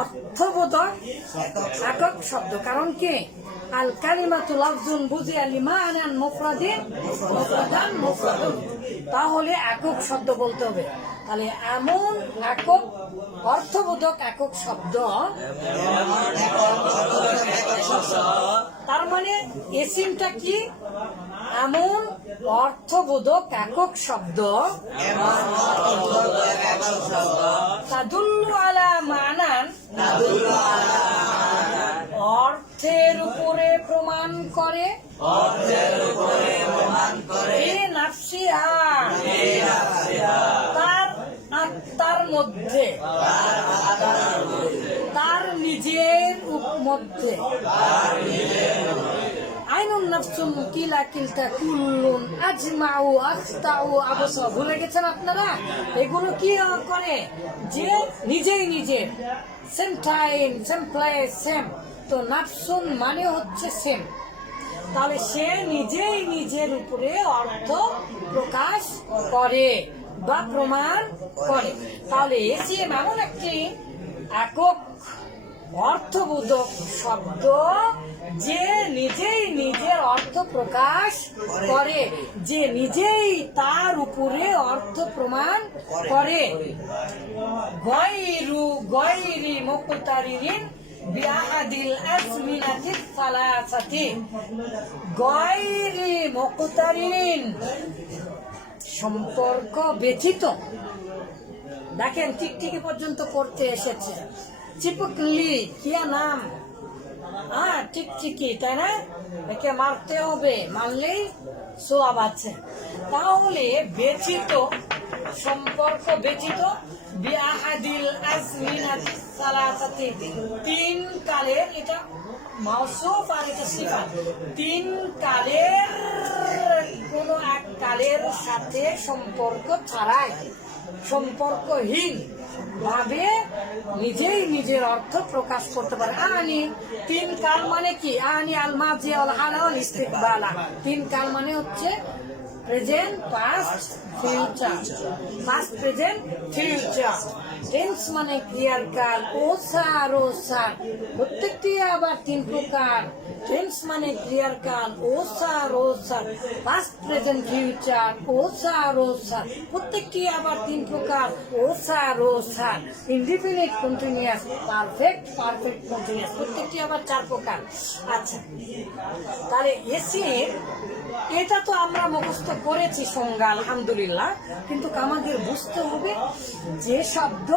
অর্থবোধক একক শব্দ। কারণ কি? আল কালিমাতু লাফজুন বুঝি আলিমা আনান মুফরাদিন মুফরাদান মুফরাদুন। তাহলে একক শব্দ বলতে হবে। তাহলে এমন একক অর্থবোধক একক শব্দ, তার মানে এসিমটা কি? এমন অর্থবোধক একক শব্দ, তাদুল্লু মানান, অর্থের উপরে প্রমাণ করে তার আত্মার মধ্যে, তার নিজের মধ্যে ভুলে গেছেন আপনারা? এগুলো কি করে? যে নিজেই নিজে। Same time same place same তো নাফসুন মানে হচ্ছে সেম তাহলে সে নিজেই নিজের উপরে অর্থ প্রকাশ করে বা প্রমাণ করে। তাহলে এসিএম এমন একটি একক অর্থবোধক শব্দ যে নিজেই নিজের অর্থ প্রকাশ করে, যে নিজেই তার উপরে অর্থ প্রমাণ করে। গয়রু, গয়রি মুক্তারিরিন বিআহাদিল আজমিনাতি সালাসাতি। গয়রি মুক্তারিরিন সম্পর্ক ব্যথিত। দেখেন টিকটিকি পর্যন্ত করতে এসেছে। চিপকলি, কিয়া নাম? হ্যাঁ টিকটিকি তাই না? একে মারতে হবে, মারলেই সোয়াব আছে। তাহলে ব্যথিত, সম্পর্ক ব্যথিত বিআহাদিল আজমিনাতি সালাসাতি, তিন কালের এটা মাউসুফ আর এটা সিফাত। তিন কালের, কোন এক কালের সাথে সম্পর্ক ছাড়াই, সম্পর্কহীন। ভাবে নিজেই নিজের অর্থ প্রকাশ করতে পারে। আনি তিন কাল মানে কি? আনি আলমা যে আল হালাল ইস্তিকবালা। তিন কাল মানে হচ্ছে present past future past present future tense মানে ক্রিয়ার কাল ওসার ওসার প্রত্যেকটি আবার তিন প্রকার। টেন্স মানে ক্রিয়ার কাল ওসার ওসার পাস্ট প্রেজেন্ট ফিউচার ওসার ওসার প্রত্যেকটি আবার তিন প্রকার। ওসার ওসার indefinite continuous perfect perfect continuous প্রত্যেকটি আবার চার প্রকার। আচ্ছা। তাহলে এসি এটা তো আমরা মুখস্থ করেছি সংজ্ঞা আলহামদুলিল্লাহ। কিন্তু আমাদের বুঝতে হবে যে শব্দ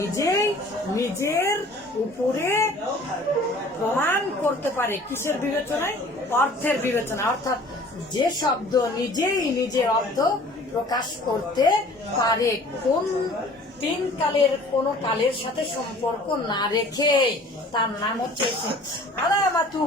নিজেই নিজের উপরে প্রমাণ করতে পারে। কিসের বিবেচনায়? অর্থের বিবেচনা অর্থাৎ যে শব্দ নিজেই নিজের অর্থ প্রকাশ করতে পারে, কোন তিন কালের কোন কালের সাথে সম্পর্ক না রেখে তার নাম হচ্ছে আলামাতু,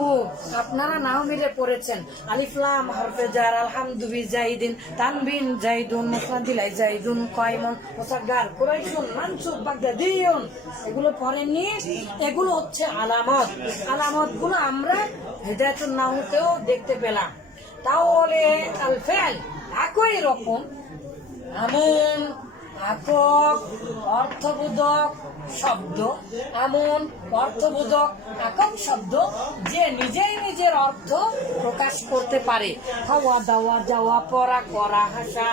আপনারা নাও মিলে পড়েছেন। আলিফলাম হরফেজার আলহামদুবি জাইদিন তানবিন, জাইদুন মুসনাদিলাই জাইদুন, কয়মন মোসাগার কুরাইশুন মানসুব বাগদাদিয়ুন। এগুলো পড়েননি। এগুলো হচ্ছে আলামত। আলামতগুলো আমরা হেদায়তুন নাহুতেও দেখতে পেলাম। তাহলে আল ফেল একই রকম। এমন একক অর্থবোধক শব্দ এমন অর্থবোধক একক শব্দ, যে নিজেই নিজের অর্থ প্রকাশ করতে পারে। খাওয়া দাওয়া, যাওয়া, পড়া, করা, হাসা,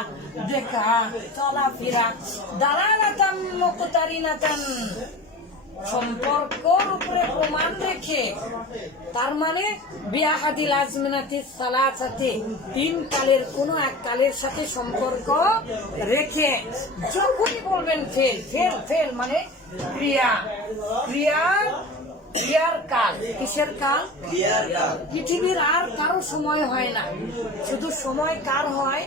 দেখা, চলাফেরা মকতারি মুকতারিনাতান সম্পর্কর উপরে প্রমাণ রেখে, তার মানে বিয়াহাদিল আজমিনাতি সালাসাতে, তিন কালের কোন এক কালের সাথে সম্পর্ক রেখে। যখনই বলবেন ফেল ফেল ফেল মানে ক্রিয়া। ক্রিয়া ক্রিয়ার কাল। কিসের কাল? পৃথিবীর আর কারও সময় হয় না। শুধু সময় কার হয়?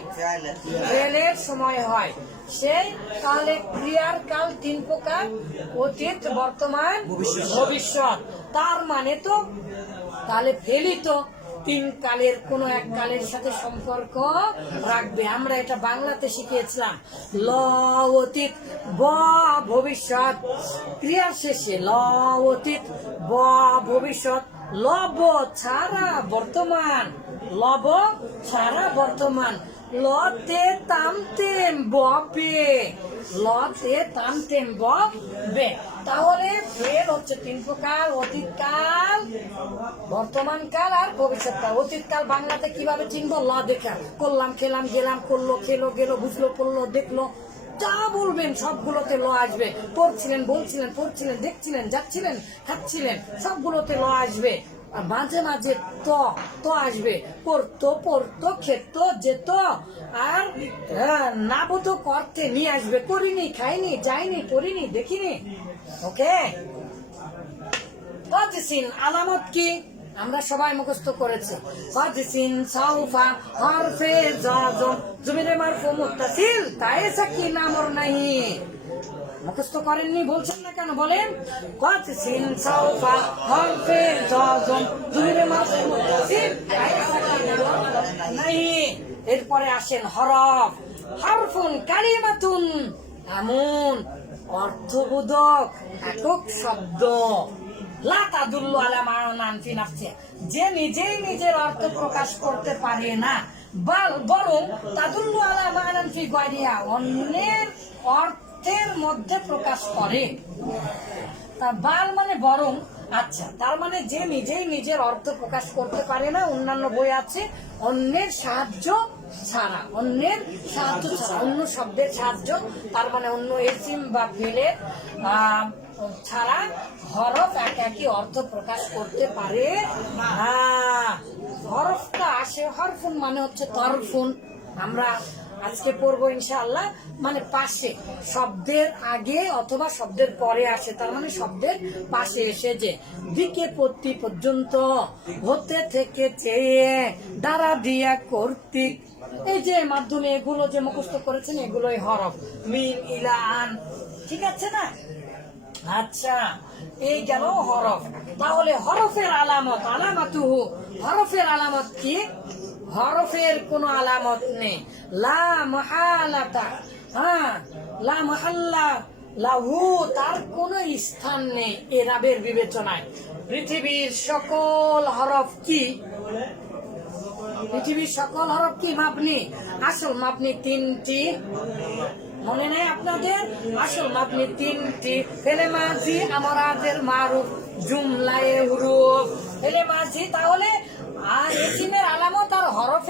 রেলের সময় হয়। সেই কালে ক্রিয়ার কাল তিন প্রকার, অতীত, বর্তমান, ভবিষ্যৎ। তার মানে তো তাহলে ফেলি তো। তিন কালের, কোন এক কালের সাথে সম্পর্ক রাখবে। আমরা এটা বাংলাতে শিখিয়েছিলাম। ল অতীত ব ভবিষ্যৎ। ক্রিয়ার শেষে ল অতীত ব ভবিষ্যৎ। লব ছাড়া বর্তমান। লব ছাড়া বর্তমান। লতে তামতেম ববে লতে তামতেম ববে তাহলে ফের হচ্ছে তিন প্রকার অতীতকাল বর্তমান কাল আর ভবিষ্যৎ কাল। অতীতকাল বাংলাতে কীভাবে চিনবো? ল দেখা করলাম খেলাম গেলাম করল খেলো গেলো বুঝলো পড়ল দেখল। যা বলবেন সবগুলোতে ল আসবে। পড়ছিলেন বলছিলেন পড়ছিলেন দেখছিলেন যাচ্ছিলেন খাচ্ছিলেন সবগুলোতে ল আসবে। মাঝে মাঝে ত ত আসবে। পড়তো পড়তো খেত যেত আর হ্যাঁ, নাবতো করতে নিয়ে আসবে। করিনি খাইনি যাইনি পড়িনি দেখিনি। ওকে? কতসিন আলামত কি? আমরা সবাই মুখস্থ করেছি। কতসিন সাউফা হরফে জাজম জমিরে মারফু মুত্তাসিল তাইসা কি নামর নাহি মুখস্থ করেননি, বলছেন না কেন? বলেন কতসিন সাউফা হরফে জাজম জমিরে মারফু মুত্তাসিল তাইসা কি নামর নাহি এরপরে আসেন হরফ। হরফুন কালিমাতুন, এমন অর্থবোধক, একক শব্দ। লা তাদুল্লু আলা মানান ফি নাফসি যে নিজেই নিজের অর্থ প্রকাশ করতে পারে না বরং তাদুল্লু আলা মানান ফি গায়রিহা, অন্যের অর্থের মধ্যে প্রকাশ করে। তা বাল মানে বরং আচ্ছা তার মানে যে নিজেই নিজের অর্থ প্রকাশ করতে পারে না, অন্যান্য বই আছে, অন্যের সাহায্য ছাড়া, অন্যের সাহায্য ছাড়া, অন্য শব্দের সাহায্য, তার মানে অন্য এসিম বা ফেলের ছাড়া হরফ এক, একই অর্থ প্রকাশ করতে পারে না। হরফটা আসে হরফুন মানে হচ্ছে তরফুন। আমরা আজকে পড়ব ইনশাআল্লাহ। মানে পাশে, শব্দের আগে অথবা শব্দের পরে আসে, তার মানে শব্দের পাশে এসে যে দিকে পত্তি পর্যন্ত হতে থেকে চেয়ে দ্বারা দিয়া কর্তৃক। এই যে মাধ্যমে এগুলো যে মুখস্থ করেছেন, এগুলোই হরফ মিন ইলান। ঠিক আছে না? আচ্ছা এই গেল হরফ। তাহলে হরফের আলামত, আলামাতুহু। হরফের আলামত কি? হরফের কোনো আলামত নেই। লা মহালাতা হ্যাঁ লা মহাল্লা, লাহু, তার কোনো স্থান নেই এরাবের বিবেচনায়। পৃথিবীর সকল হরফ কি? পৃথিবীর সকল হরফ কি মাপনি আসল মাপনি তিনটি। মনে নেই আপনাদের? আসল মাপনি তিনটি। ফেলে মাঝি আমাদের মারুফ, জুমলায়ে হুরুফ। ফেলে মাঝি তাহলে আর এসিমের আলামত আর হরফ